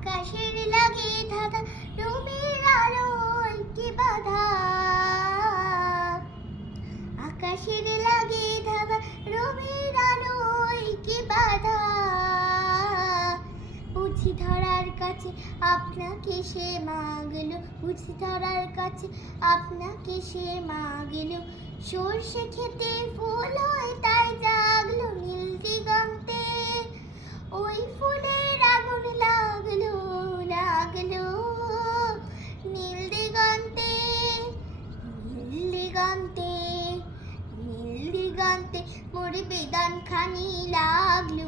আকাশের লাগে ধাঁধা রবির আলোয় কি বাধা। আকাশের লাগে ধাঁধা রবির আলোয় কি বাধা। বুঝি ধরার কাছে আপনাকে সে মাগলো, বুঝি ধরার কাছে আপনাকে সে মাগলো। সর্ষে খেতে ফুল হয় তাই দিগন্তে, নীল দিগন্তে মোর বেদান খানি লাগল।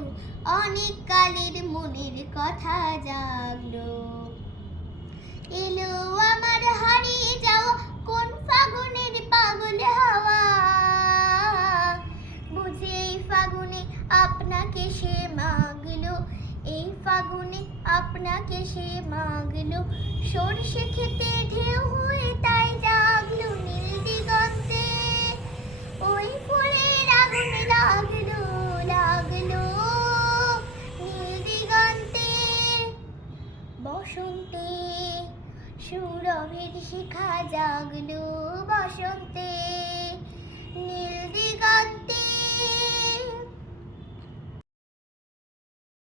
অনেক কালের মনের কথা জাগলো। এলো আমার হারিয়ে যাওয়া কোন ফাগুনের পাগল হাওয়া। বুঝে এই ফাগুনে আপনাকে সে মাগলো, এই ফাগুনে আপনাকে সে মাগলো। সর্ষে খেতে ঢেউ হয়ে বসন্তে সৌরভের শিখা জাগলো বসন্তে।